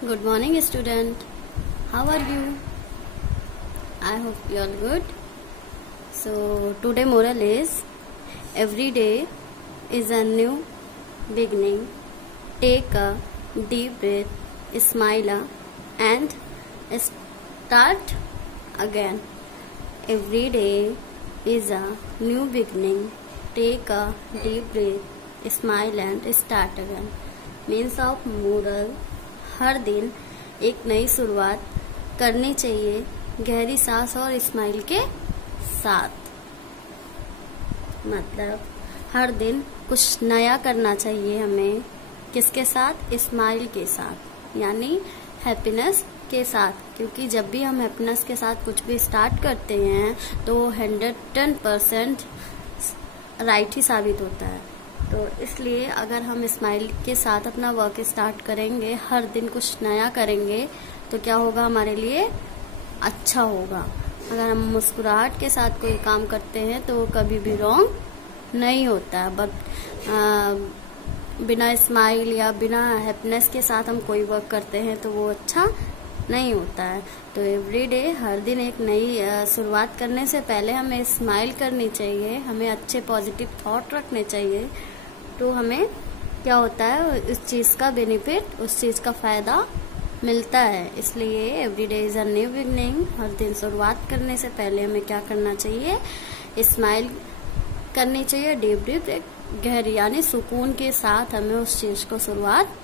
Good morning, student. How are you? I hope you are good. So today moral is every day is a new beginning. Take a deep breath, smile and start again. Every day is a new beginning. Take a deep breath, smile and start again. Means of moral, हर दिन एक नई शुरुआत करनी चाहिए गहरी सांस और smile के साथ। मतलब हर दिन कुछ नया करना चाहिए हमें, किसके साथ? स्माइल के साथ, यानी हैप्पीनेस के साथ। क्योंकि जब भी हम हैप्पीनेस के साथ कुछ भी स्टार्ट करते हैं तो 110% राइट ही साबित होता है। तो इसलिए अगर हम स्माइल के साथ अपना वर्क स्टार्ट करेंगे, हर दिन कुछ नया करेंगे, तो क्या होगा? हमारे लिए अच्छा होगा। अगर हम मुस्कुराहट के साथ कोई काम करते हैं तो वो कभी भी रॉन्ग नहीं होता है। बट बिना स्माइल या बिना हैप्पीनेस के साथ हम कोई वर्क करते हैं तो वो अच्छा नहीं होता है। तो एवरीडे हर दिन एक नई शुरुआत करने से पहले हमें स्माइल करनी चाहिए, हमें अच्छे पॉजिटिव थॉट रखने चाहिए। तो हमें क्या होता है, उस चीज़ का बेनिफिट, उस चीज़ का फायदा मिलता है। इसलिए everyday is a new beginning. हर दिन शुरुआत करने से पहले हमें क्या करना चाहिए? स्माइल करनी चाहिए, डीप डीप गहरी यानी सुकून के साथ हमें उस चीज़ को शुरुआत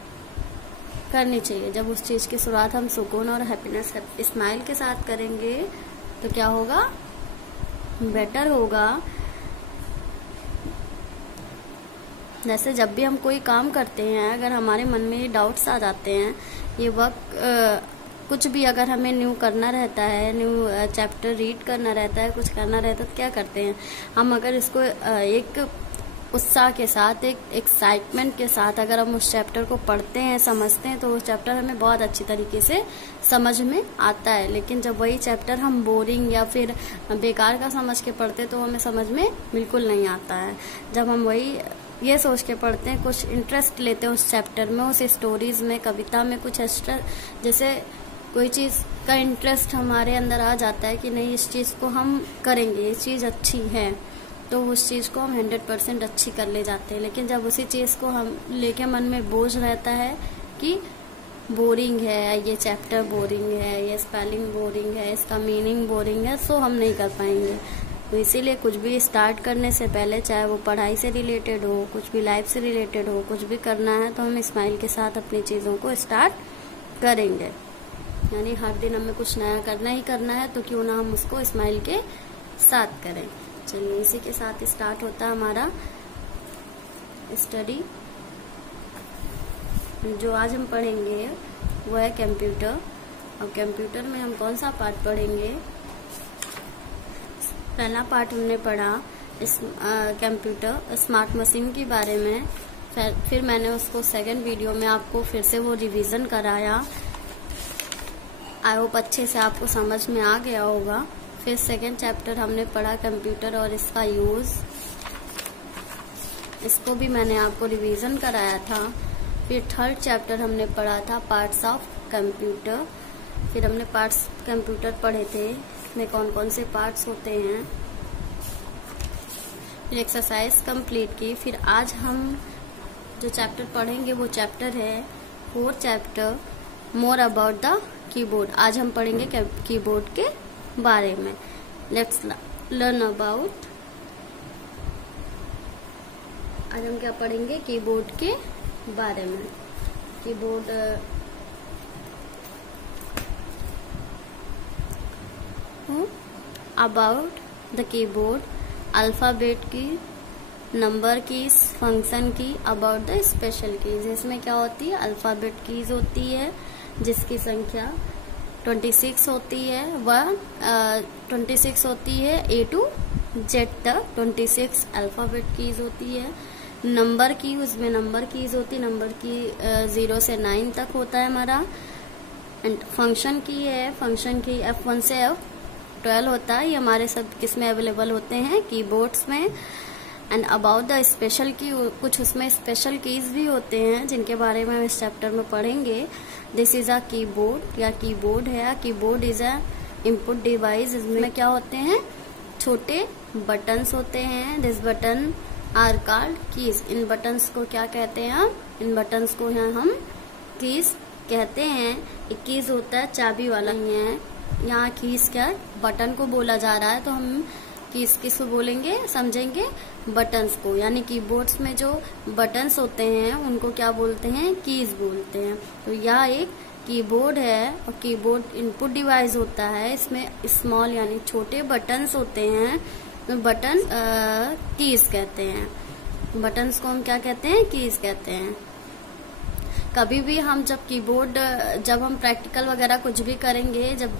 करनी चाहिए। जब उस चीज़ की शुरुआत हम सुकून और हैप्पीनेस स्माइल के साथ करेंगे तो क्या होगा? बेटर होगा। जैसे जब भी हम कोई काम करते हैं, अगर हमारे मन में ये डाउट्स आ जाते हैं, ये वर्क कुछ भी अगर हमें न्यू करना रहता है, न्यू चैप्टर रीड करना रहता है, कुछ करना रहता है, तो क्या करते हैं हम? अगर इसको एक उत्साह के साथ, एक एक्साइटमेंट के साथ अगर हम उस चैप्टर को पढ़ते हैं, समझते हैं, तो वो चैप्टर हमें बहुत अच्छी तरीके से समझ में आता है। लेकिन जब वही चैप्टर हम बोरिंग या फिर बेकार का समझ के पढ़ते हैं तो हमें समझ में बिल्कुल नहीं आता है। जब हम वही ये सोच के पढ़ते हैं, कुछ इंटरेस्ट लेते हैं उस चैप्टर में, उस स्टोरीज में, कविता में, कुछ एक्स्ट्रा, जैसे कोई चीज़ का इंटरेस्ट हमारे अंदर आ जाता है कि नहीं, इस चीज़ को हम करेंगे, ये चीज़ अच्छी है, तो उस चीज़ को हम 100% अच्छी कर ले जाते हैं। लेकिन जब उसी चीज़ को हम लेके मन में बोझ रहता है कि बोरिंग है, ये चैप्टर बोरिंग है, ये स्पेलिंग बोरिंग है, इसका मीनिंग बोरिंग है, सो हम नहीं कर पाएंगे। तो इसीलिए कुछ भी स्टार्ट करने से पहले, चाहे वो पढ़ाई से रिलेटेड हो, कुछ भी लाइफ से रिलेटेड हो, कुछ भी करना है तो हम स्माइल के साथ अपनी चीज़ों को स्टार्ट करेंगे। यानी हर दिन हमें कुछ नया करना ही करना है, तो क्यों ना हम उसको स्माइल के साथ करें। चलिए, इसी के साथ स्टार्ट होता है हमारा स्टडी। जो आज हम पढ़ेंगे वो है कंप्यूटर। और कंप्यूटर में हम कौन सा पार्ट पढ़ेंगे? पहला पार्ट हमने पढ़ा इस कंप्यूटर स्मार्ट मशीन के बारे में। फिर मैंने उसको सेकंड वीडियो में आपको फिर से वो रिवीजन कराया। आई होप अच्छे से आपको समझ में आ गया होगा। फिर सेकंड चैप्टर हमने पढ़ा कंप्यूटर और इसका यूज, इसको भी मैंने आपको रिवीजन कराया था। फिर थर्ड चैप्टर हमने पढ़ा था पार्ट्स ऑफ कंप्यूटर। फिर हमने पार्ट्स कंप्यूटर पढ़े थे, इसमें कौन कौन से पार्ट्स होते हैं। फिर एक्सरसाइज कंप्लीट की। फिर आज हम जो चैप्टर पढ़ेंगे वो चैप्टर है fourth chapter, more about the keyboard. आज हम पढ़ेंगे कीबोर्ड के बारे में। Let's learn about. आज हम क्या पढ़ेंगे? कीबोर्ड के बारे में। Keyboard about the keyboard, alphabet की, नंबर कीज, फंक्शन की, अबाउट द स्पेशल कीज। इसमें क्या होती है? अल्फाबेट कीज होती है जिसकी संख्या 26 होती है। वह 26 होती है, A to Z तक 26 अल्फाबेट कीज होती है। नंबर की, उसमें नंबर कीज होती, नंबर की 0 से 9 तक होता है हमारा। एंड फंक्शन की है, फंक्शन की F1 से F12 होता है। ये हमारे सब किसमें अवेलेबल होते हैं? कीबोर्ड्स में। एंड अबाउट द स्पेशल की, कुछ उसमें स्पेशल कीज भी होते हैं जिनके बारे में हम इस चैप्टर में पढ़ेंगे। दिस इज अ कीबोर्ड, या कीबोर्ड है। Keyboard is a input device. इसमें क्या होते हैं, छोटे बटन्स होते हैं। This button are called keys. इन बटन्स को क्या कहते हैं हम, इन बटन्स को यहाँ हम कीज कहते हैं। एक कीज होता है चाबी वाला, है यहाँ कीज क्या बटन को बोला जा रहा है, तो हम कीज किसको बोलेंगे, समझेंगे बटन्स को। यानी कीबोर्ड्स में जो बटन्स होते हैं उनको क्या बोलते हैं, कीज बोलते हैं। तो यह एक कीबोर्ड है और कीबोर्ड इनपुट डिवाइस होता है। इसमें स्मॉल यानी छोटे बटन्स होते हैं, तो बटन कीज कहते हैं। बटन्स को हम क्या कहते हैं, कीज कहते हैं। कभी भी हम जब हम प्रैक्टिकल वगैरह कुछ भी करेंगे, जब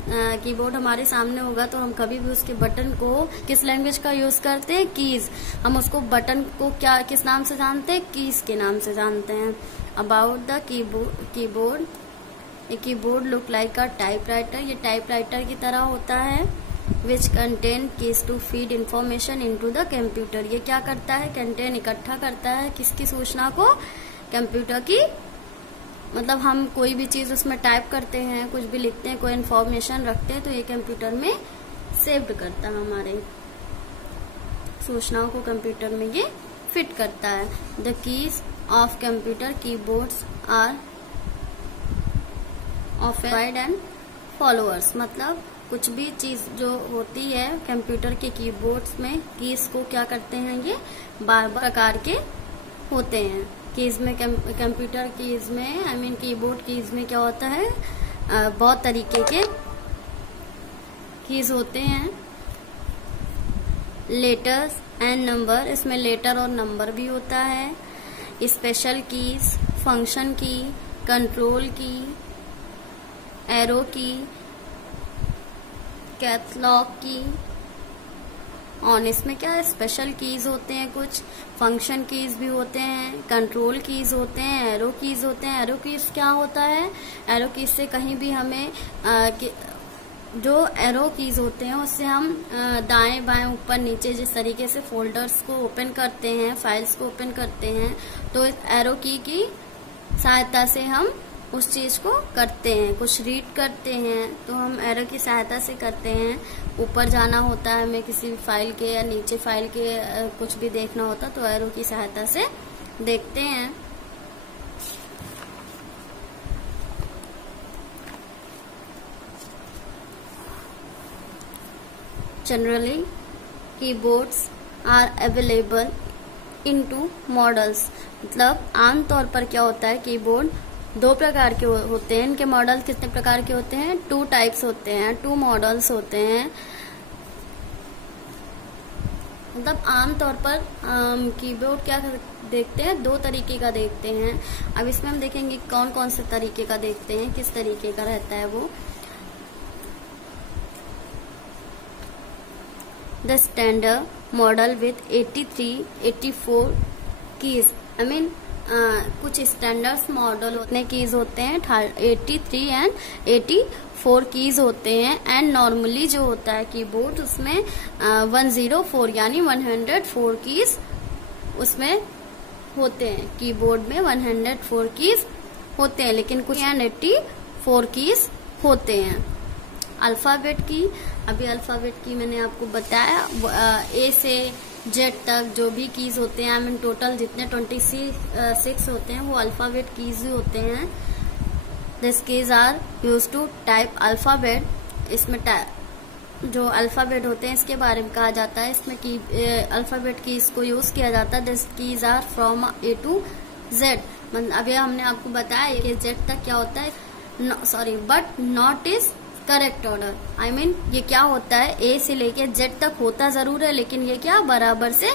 कीबोर्ड हमारे सामने होगा तो हम कभी भी उसके बटन को किस लैंग्वेज का यूज करते हैं, कीज। हम उसको बटन को क्या किस नाम से जानते हैं, कीज के नाम से जानते हैं। About the keyboard, a keyboard look like a typewriter. ये टाइपराइटर की तरह होता है। Which contain keys to feed information into the computer. ये क्या करता है, कंटेन इकट्ठा करता है किसकी सूचना को, कंप्यूटर की। मतलब हम कोई भी चीज उसमें टाइप करते हैं, कुछ भी लिखते हैं, कोई इन्फॉर्मेशन रखते हैं, तो ये कंप्यूटर में सेव्ड करता है, हमारे सूचनाओं को कंप्यूटर में ये फिट करता है। The keys of computer keyboards are offered and followers. मतलब कुछ भी चीज जो होती है कंप्यूटर के कीबोर्ड्स में, कीज को क्या करते हैं, ये बार बार प्रकार के होते हैं। कीज में कंप्यूटर कीज में कीबोर्ड कीज में क्या होता है, बहुत तरीके के कीज होते हैं। लेटर्स एंड नंबर, इसमें लेटर और नंबर भी होता है। स्पेशल कीज, फंक्शन की, कंट्रोल की, एरो की, कैटलॉग की। ऑन, इसमें क्या है, स्पेशल कीज होते हैं, कुछ फंक्शन कीज भी होते हैं, कंट्रोल कीज होते हैं, एरो कीज होते हैं। एरो कीज क्या होता है, एरो कीज से कहीं भी हमें जो एरो कीज होते हैं उससे हम दाएं बाएं ऊपर नीचे जिस तरीके से फोल्डर्स को ओपन करते हैं, फाइल्स को ओपन करते हैं, तो इस एरो की सहायता से हम उस चीज को करते हैं। कुछ रीड करते हैं तो हम एरो की सहायता से करते हैं। ऊपर जाना होता है हमें किसी भी फाइल के, या नीचे फाइल के कुछ भी देखना होता तो एरो की सहायता से देखते हैं। Generally keyboards are available into models. मतलब आमतौर पर क्या होता है, कीबोर्ड दो प्रकार के होते हैं। इनके मॉडल कितने प्रकार के होते हैं, 2 टाइप्स होते हैं, 2 मॉडल्स होते हैं। मतलब आमतौर पर कीबोर्ड क्या देखते हैं, 2 तरीके का देखते हैं। अब इसमें हम देखेंगे कौन कौन से तरीके का देखते हैं, किस तरीके का रहता है वो। The standard model with 83, 84 keys. कुछ स्टैंडर्ड्स मॉडल होते हैं, कीज होते हैं 83 एंड 84 कीज होते हैं। एंड नॉर्मली जो होता है कीबोर्ड उसमें 104 यानी 104 कीज उसमें होते हैं। कीबोर्ड में 104 कीज होते हैं, लेकिन कुछ 84 कीज होते हैं। अल्फाबेट की, अभी अल्फाबेट की मैंने आपको बताया, ए से जेड तक जो भी कीज होते हैं, टोटल जितने 26 होते हैं वो अल्फाबेट कीज ही होते हैं। This keys are use to type alphabet. इसमें जो अल्फाबेट होते हैं इसके बारे में कहा जाता है। इसमें अल्फाबेट कीज को यूज किया जाता है। This keys are from A to Z. मतलब अभी हमने आपको बताया कि जेड तक क्या होता है, but not is correct order. ये क्या होता है, ए से लेके जेड तक होता जरूर है, लेकिन ये क्या बराबर से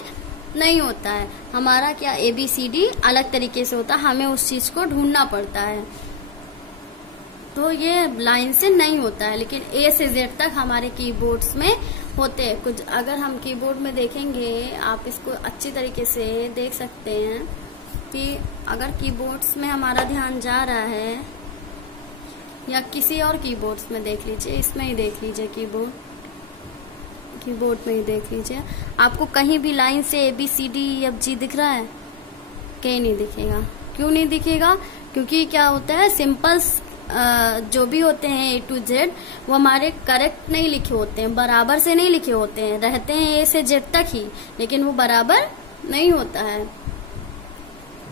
नहीं होता है। हमारा क्या ABCD अलग तरीके से होता है, हमें उस चीज को ढूंढना पड़ता है, तो ये लाइन से नहीं होता है। लेकिन ए से जेड तक हमारे कीबोर्ड्स में होते हैं। कुछ अगर हम कीबोर्ड में देखेंगे, आप इसको अच्छी तरीके से देख सकते हैं कि अगर कीबोर्ड्स में हमारा ध्यान जा रहा है, या किसी और कीबोर्ड्स में देख लीजिए, इसमें ही देख लीजिए, कीबोर्ड में ही देख लीजिए, आपको कहीं भी लाइन से ABCDEFG दिख रहा है, कहीं नहीं दिखेगा। क्यों नहीं दिखेगा, क्योंकि क्या होता है, सिंपल जो भी होते हैं A to Z, वो हमारे करेक्ट नहीं लिखे होते हैं, बराबर से नहीं लिखे होते हैं, रहते हैं A से Z तक ही, लेकिन वो बराबर नहीं होता है।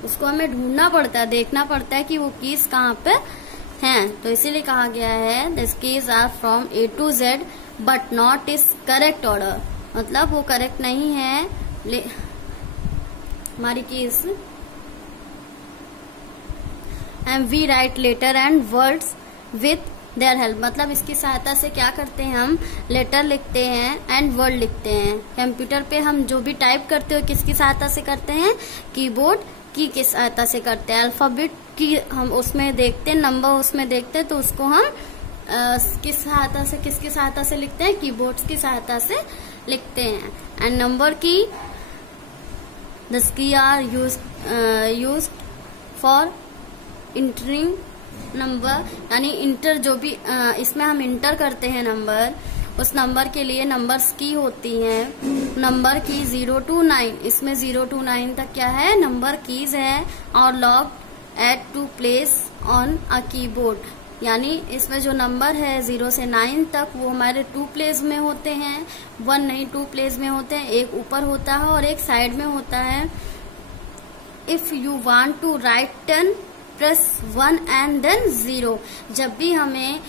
उसको हमें ढूंढना पड़ता है, देखना पड़ता है कि वो कीज कहाँ पे हैं। तो इसीलिए कहा गया है this keys are from A to Z but not is correct order, मतलब वो करेक्ट नहीं है हमारी keys. And we write letter and words with their help, मतलब इसकी सहायता से क्या करते हैं, हम लेटर लिखते हैं एंड वर्ड लिखते हैं। कंप्यूटर पे हम जो भी टाइप करते हो किसकी सहायता से करते हैं, कीबोर्ड की सहायता से करते हैं। अल्फाबेट की हम उसमें देखते हैं, नंबर उसमें देखते हैं, तो उसको हम किसकी सहायता से लिखते हैं, कीबोर्ड की सहायता से लिखते हैं। And number key this key are used for entering number, यानी इंटर जो भी इसमें हम इंटर करते हैं नंबर, उस नंबर के लिए नंबर्स की होती हैं। नंबर की 0 to 9, इसमें 0 to 9 तक क्या है, नंबर कीज है। और log at two place on a keyboard, यानी इसमें जो नंबर है 0 से 9 तक वो हमारे 2 प्लेस में होते हैं, 1 नहीं 2 प्लेस में होते हैं, एक ऊपर होता है और एक साइड में होता है। If you want to write 10 press 1 and then 0। जब भी हमें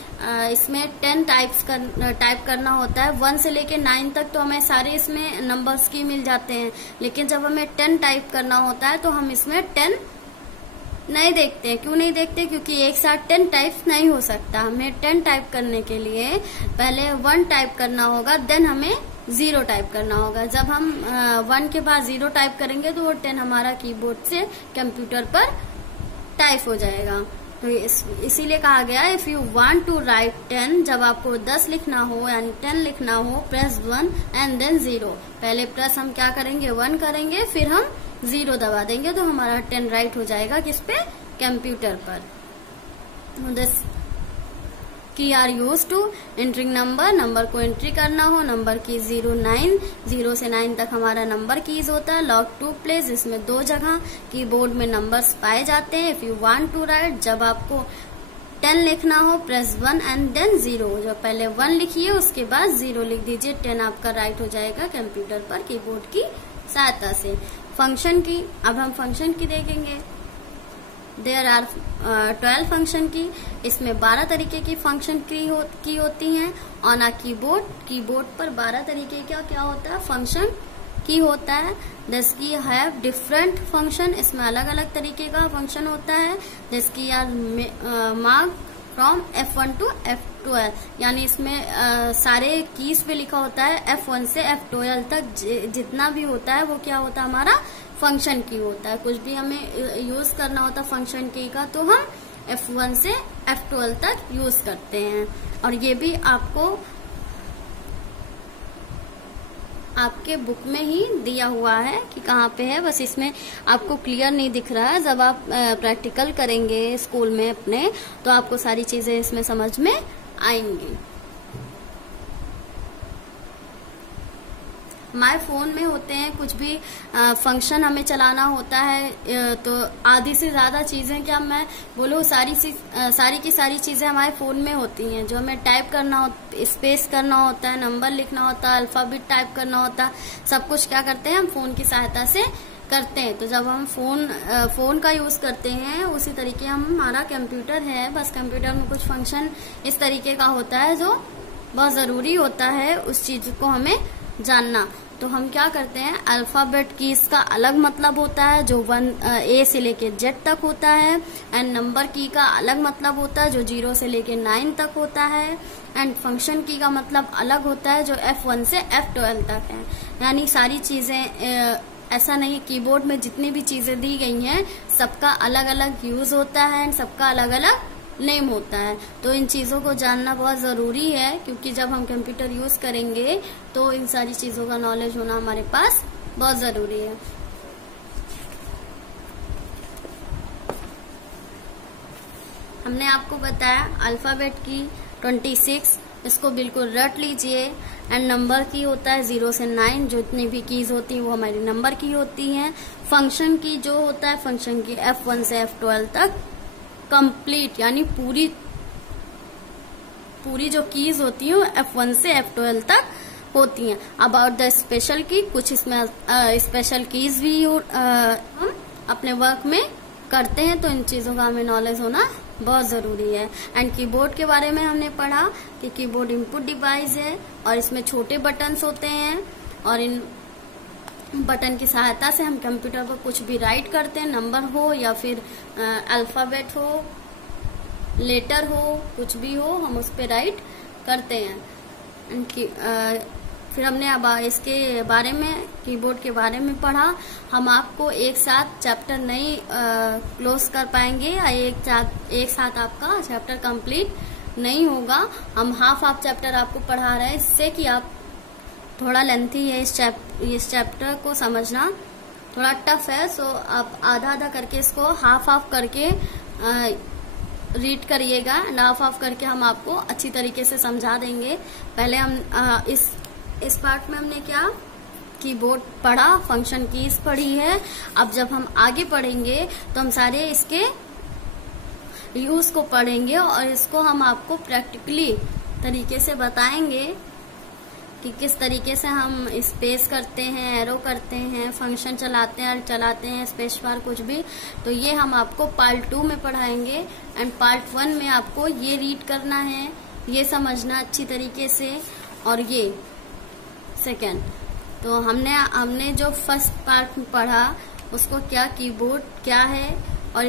इसमें 10 टाइप करना होता है, 1 से लेके 9 तक तो हमें सारे इसमें नंबर्स की मिल जाते हैं, लेकिन जब हमें 10 टाइप करना होता है तो हम इसमें 10 नहीं देखते हैं। क्यों नहीं देखते, क्योंकि एक साथ 10 टाइप नहीं हो सकता। हमें 10 टाइप करने के लिए पहले 1 टाइप करना होगा, देन हमें 0 टाइप करना होगा। जब हम 1 के बाद 0 टाइप करेंगे तो वो 10 हमारा कीबोर्ड से कंप्यूटर पर टाइप हो जाएगा। तो इसीलिए कहा गया if you want to write 10, जब आपको 10 लिखना हो यानी 10 लिखना हो, प्रेस 1 एंड देन 0। पहले प्रेस हम क्या करेंगे, 1 करेंगे, फिर हम 0 दबा देंगे, तो हमारा 10 राइट हो जाएगा किस पे, कंप्यूटर पर। This key are use to entering number को एंट्री करना हो। नंबर की 0 से 9 तक हमारा नंबर कीज होता है। लॉग 2 प्लेस, इसमें 2 जगह कीबोर्ड में नंबर्स पाए जाते हैं। If you want to write, जब आपको 10 लिखना हो, प्रेस 1 एंड देन 0। जब पहले 1 लिखिए उसके बाद 0 लिख दीजिए, 10 आपका राइट हो जाएगा कंप्यूटर पर कीबोर्ड की सहायता से। फंक्शन की, अब हम फंक्शन की देखेंगे। देयर आर 12 फंक्शन की, इसमें 12 तरीके की फंक्शन की होती हैं। ऑन अ कीबोर्ड पर 12 तरीके का क्या होता है, फंक्शन की होता है। दिस की हैव डिफरेंट फंक्शन, इसमें अलग अलग तरीके का फंक्शन होता है। This key are mark from F1 to F12, यानी इसमें सारे कीज पे लिखा होता है F1 से F12 तक जितना भी होता है वो क्या होता है, हमारा फंक्शन की होता है। कुछ भी हमें यूज करना होता है फंक्शन की का, तो हम F1 से F12 तक यूज करते हैं। और ये भी आपके बुक में ही दिया हुआ है कि कहाँ पे है, बस इसमें आपको क्लियर नहीं दिख रहा है। जब आप प्रैक्टिकल करेंगे स्कूल में अपने, तो आपको सारी चीजें इसमें समझ में आएंगी। हमारे फोन में होते हैं कुछ भी फंक्शन हमें चलाना होता है, तो आधी से ज्यादा चीजें, क्या मैं बोलूँ, सारी की सारी चीजें हमारे फोन में होती हैं। जो हमें टाइप करना हो, स्पेस करना होता है, नंबर लिखना होता है, अल्फाबेट टाइप करना होता है, सब कुछ क्या करते हैं हम फोन की सहायता से करते हैं। तो जब हम फोन का यूज करते हैं, उसी तरीके हमारा कंप्यूटर है, बस कंप्यूटर में कुछ फंक्शन इस तरीके का होता है जो बहुत जरूरी होता है उस चीज को हमें जानना। तो हम क्या करते हैं, अल्फाबेट कीज का अलग मतलब होता है जो A से लेके Z तक होता है। एंड नंबर की का अलग मतलब होता है जो 0 से लेके 9 तक होता है। एंड फंक्शन की का मतलब अलग होता है जो F1 से F12 तक है। यानी सारी चीजें ऐसा नहीं, कीबोर्ड में जितनी भी चीजें दी गई हैं सबका अलग अलग यूज होता है एंड सबका अलग अलग नेम होता है। तो इन चीजों को जानना बहुत जरूरी है, क्योंकि जब हम कंप्यूटर यूज करेंगे तो इन सारी चीजों का नॉलेज होना हमारे पास बहुत जरूरी है। हमने आपको बताया अल्फाबेट की 26, इसको बिल्कुल रट लीजिए। एंड नंबर की होता है 0 से 9, जितनी भी कीज होती हैं वो हमारी नंबर की होती हैं। फंक्शन की जो होता है, फंक्शन की F1 से F12 तक कंप्लीट, यानी पूरी पूरी जो कीज होती हैं F1 से F12 तक होती हैं। अबाउट द स्पेशल की, कुछ इसमें स्पेशल कीज भी हम अपने वर्क में करते हैं, तो इन चीजों का हमें नॉलेज होना बहुत जरूरी है। एंड कीबोर्ड के बारे में हमने पढ़ा कि कीबोर्ड इनपुट डिवाइस है और इसमें छोटे बटन्स होते हैं और इन बटन की सहायता से हम कंप्यूटर पर कुछ भी राइट करते हैं, नंबर हो या फिर अल्फाबेट हो, लेटर हो, कुछ भी हो, हम उस पर राइट करते हैं। फिर हमने अब इसके बारे में, कीबोर्ड के बारे में पढ़ा। हम आपको एक साथ चैप्टर नहीं क्लोज कर पाएंगे या एक साथ आपका चैप्टर कंप्लीट नहीं होगा। हम हाफ चैप्टर आपको पढ़ा रहे हैं, इससे कि आप, थोड़ा लेंथी है इस चैप्टर को समझना थोड़ा टफ है, सो आप आधा करके इसको हाफ करके रीड करिएगा एंड हाफ करके हम आपको अच्छी तरीके से समझा देंगे। पहले हम इस पार्ट में हमने क्या कीबोर्ड पढ़ा, फंक्शन कीज पढ़ी है। अब जब हम आगे पढ़ेंगे तो हम सारे इसके यूज को पढ़ेंगे और इसको हम आपको प्रैक्टिकली तरीके से बताएंगे कि किस तरीके से हम स्पेस करते हैं, एरो करते हैं, फंक्शन चलाते हैं स्पेस बार कुछ भी। तो ये हम आपको पार्ट 2 में पढ़ाएंगे एंड पार्ट 1 में आपको ये रीड करना है, ये समझना अच्छी तरीके से, और ये सेकेंड। तो हमने जो फर्स्ट पार्ट में पढ़ा उसको क्या, कीबोर्ड क्या है और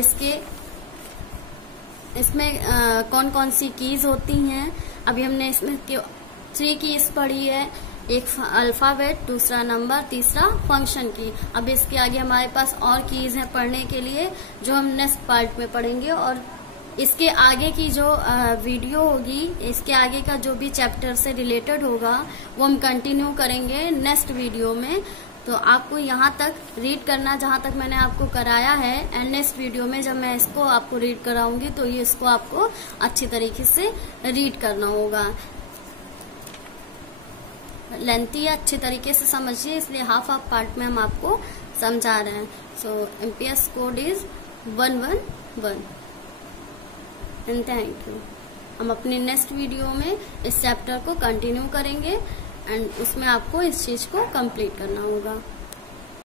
इसमें कौन कौन सी कीज होती हैं। अभी हमने इसमें 3 कीज पढ़ी है, एक अल्फाबेट, दूसरा नंबर, तीसरा फंक्शन की। अब इसके आगे हमारे पास और कीज हैं पढ़ने के लिए जो हम नेक्स्ट पार्ट में पढ़ेंगे, और इसके आगे की जो वीडियो होगी, इसके आगे का जो भी चैप्टर से रिलेटेड होगा वो हम कंटिन्यू करेंगे नेक्स्ट वीडियो में। तो आपको यहाँ तक रीड करना जहाँ तक मैंने आपको कराया है, एंड नेक्स्ट वीडियो में जब मैं इसको आपको रीड कराऊंगी तो ये इसको आपको अच्छी तरीके से रीड करना होगा। लेंथी है, अच्छी तरीके से समझिए, इसलिए हाफ पार्ट में हम आपको समझा रहे हैं। सो MPS code is 111 and thank you. हम अपने नेक्स्ट वीडियो में इस चैप्टर को कंटिन्यू करेंगे एंड उसमें आपको इस चीज को कंप्लीट करना होगा।